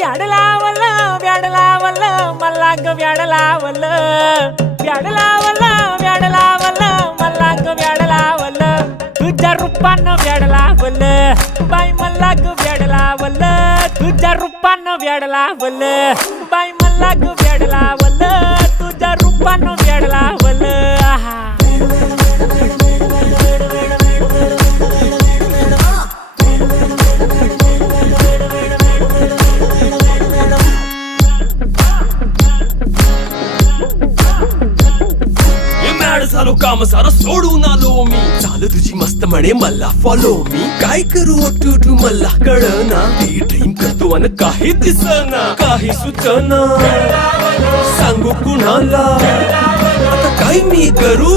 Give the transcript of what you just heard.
व्याड लावलं व्याड लावलं मला ग व्याड लावलं व्याड लावलं व्याड लावलं मला ग व्याड लावलं तुझ्या रूपानं व्याड लावलं बाई मला ग व्याड लावलं तुझ्या रूपानं व्याड लावलं बाई मला ग व्याड लावलं तुझ्या रूपानं व्याड लावलं आहा झालो काम सारं सोडून आलो मी चाल तुझी मस्त म्हणे मला फॉलो मी काय करू टू मला कळना ती ड्रीम करतो आणि काही दिसना काही सुचना सांगू कुणाला आता काय मी करू